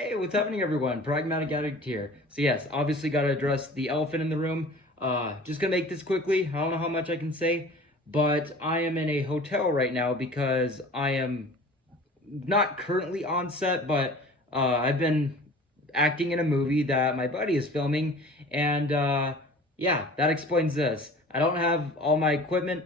Hey, what's happening, everyone? Pragmatic Addict here. So yes, obviously got to address the elephant in the room. Just gonna make this quickly. I don't know how much I can say, but I am in a hotel right now because I am not currently on set, but I've been acting in a movie that my buddy is filming, and yeah, that explains this. I don't have all my equipment,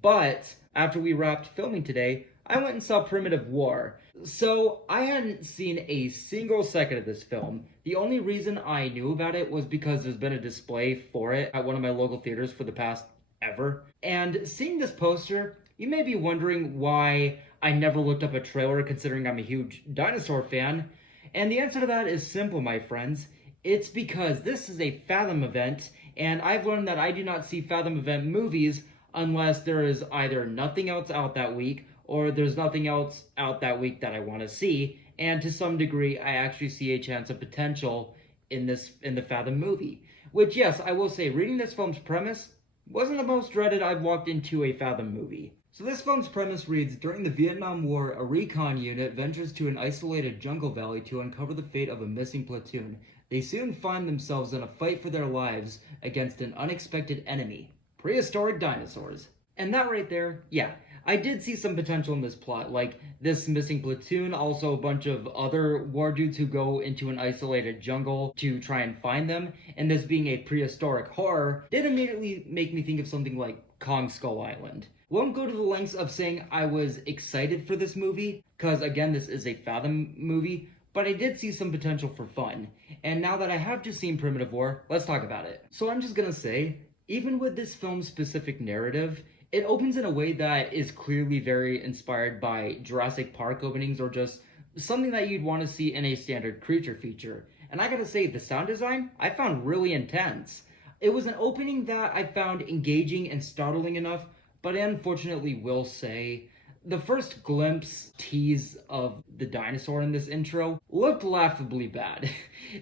but after we wrapped filming today, I went and saw Primitive War. So I hadn't seen a single second of this film. The only reason I knew about it was because there's been a display for it at one of my local theaters for the past ever. And seeing this poster, you may be wondering why I never looked up a trailer considering I'm a huge dinosaur fan. And the answer to that is simple, my friends. It's because this is a Fathom event, and I've learned that I do not see Fathom event movies unless there is either nothing else out that week or there's nothing else out that week that I want to see, and to some degree I actually see a chance of potential in the Fathom movie. Which, yes, I will say, reading this film's premise wasn't the most dreaded I've walked into a Fathom movie. So this film's premise reads, during the Vietnam War, a recon unit ventures to an isolated jungle valley to uncover the fate of a missing platoon. They soon find themselves in a fight for their lives against an unexpected enemy, prehistoric dinosaurs. And that right there, yeah, I did see some potential in this plot, like this missing platoon, also a bunch of other war dudes who go into an isolated jungle to try and find them, and this being a prehistoric horror did immediately make me think of something like Kong Skull Island. Won't go to the lengths of saying I was excited for this movie, because again, this is a Fathom movie, but I did see some potential for fun. And now that I have just seen Primitive War, let's talk about it. So I'm just gonna say, even with this film's specific narrative, it opens in a way that is clearly very inspired by Jurassic Park openings or just something that you'd want to see in a standard creature feature. And I gotta say, the sound design I found really intense. It was an opening that I found engaging and startling enough, but I unfortunately will say the first glimpse tease of the dinosaur in this intro looked laughably bad.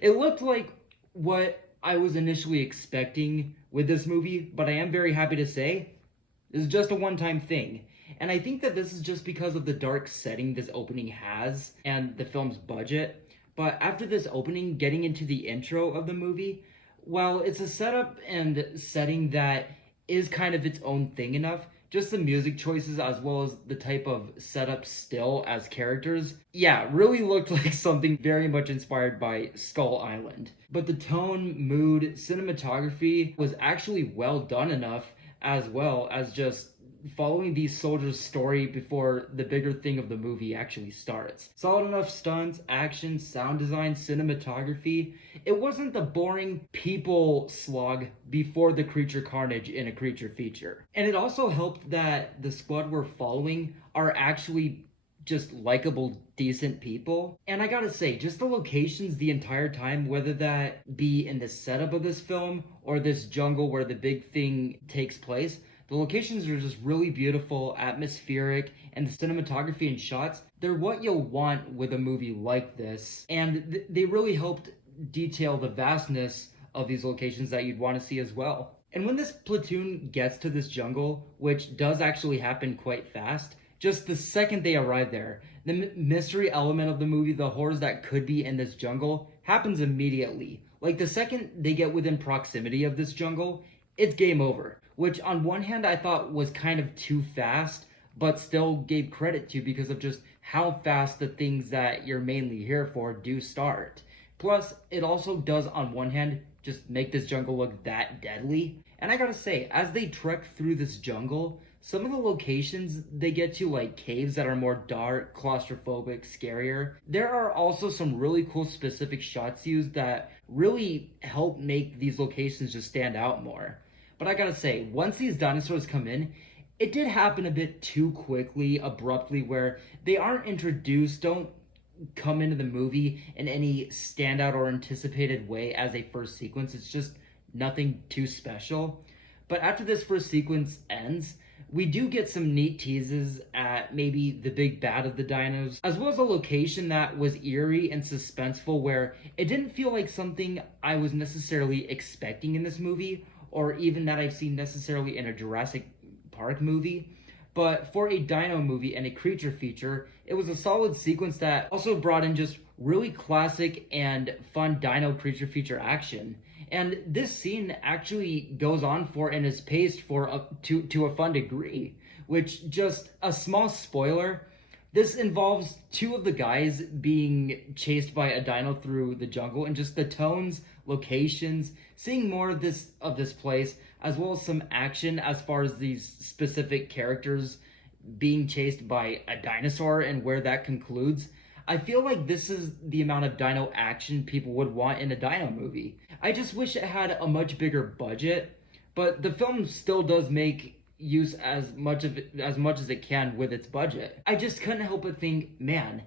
It looked like what I was initially expecting with this movie, but I am very happy to say this is just a one-time thing. And I think that this is just because of the dark setting this opening has and the film's budget. But after this opening, getting into the intro of the movie, well, it's a setup and setting that is kind of its own thing enough. Just the music choices as well as the type of setup still as characters, yeah, really looked like something very much inspired by Skull Island. But the tone, mood, cinematography was actually well done enough, as well as just following these soldiers' story before the bigger thing of the movie actually starts. Solid enough stunts, action, sound design, cinematography. It wasn't the boring people slog before the creature carnage in a creature feature. And it also helped that the squad we're following are actually just likable, decent people. And I gotta say, just the locations the entire time, whether that be in the setup of this film or this jungle where the big thing takes place, the locations are just really beautiful, atmospheric, and the cinematography and shots, they're what you'll want with a movie like this. And they really helped detail the vastness of these locations that you'd want to see as well. And when this platoon gets to this jungle, which does actually happen quite fast, just the second they arrive there, the mystery element of the movie, the horrors that could be in this jungle, happens immediately. Like the second they get within proximity of this jungle, it's game over. Which on one hand I thought was kind of too fast, but still gave credit to because of just how fast the things that you're mainly here for do start. Plus, it also does on one hand just make this jungle look that deadly. And I gotta say, as they trek through this jungle, some of the locations they get to, like caves that are more dark, claustrophobic, scarier, there are also some really cool specific shots used that really help make these locations just stand out more. But I gotta say, once these dinosaurs come in, it did happen a bit too quickly, abruptly, where they aren't introduced, don't come into the movie in any standout or anticipated way as a first sequence. It's just nothing too special. But after this first sequence ends, we do get some neat teases at maybe the big bad of the dinos, as well as a location that was eerie and suspenseful where it didn't feel like something I was necessarily expecting in this movie, or even that I've seen necessarily in a Jurassic Park movie. But for a dino movie and a creature feature, it was a solid sequence that also brought in just really classic and fun dino creature feature action. And this scene actually goes on for and is paced for to a fun degree, which, just a small spoiler, this involves two of the guys being chased by a dino through the jungle, and just the tones, locations, seeing more of this place, as well as some action as far as these specific characters being chased by a dinosaur and where that concludes. I feel like this is the amount of dino action people would want in a dino movie. I just wish it had a much bigger budget, but the film still does make use as much as it can with its budget. I just couldn't help but think, man,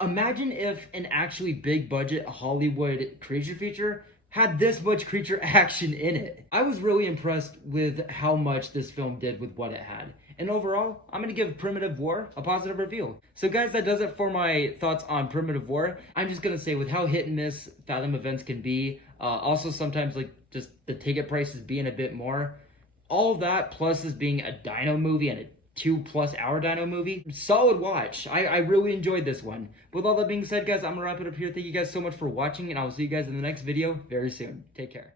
imagine if an actually big budget Hollywood creature feature had this much creature action in it. I was really impressed with how much this film did with what it had. And overall, I'm gonna give Primitive War a positive review. So guys, that does it for my thoughts on Primitive War. I'm just gonna say, with how hit and miss Fathom events can be, also sometimes like just the ticket prices being a bit more, all that plus this being a dino movie and a 2+ hour dino movie, solid watch. I really enjoyed this one. With all that being said, guys, I'm gonna wrap it up here. Thank you guys so much for watching, and I will see you guys in the next video very soon. Take care.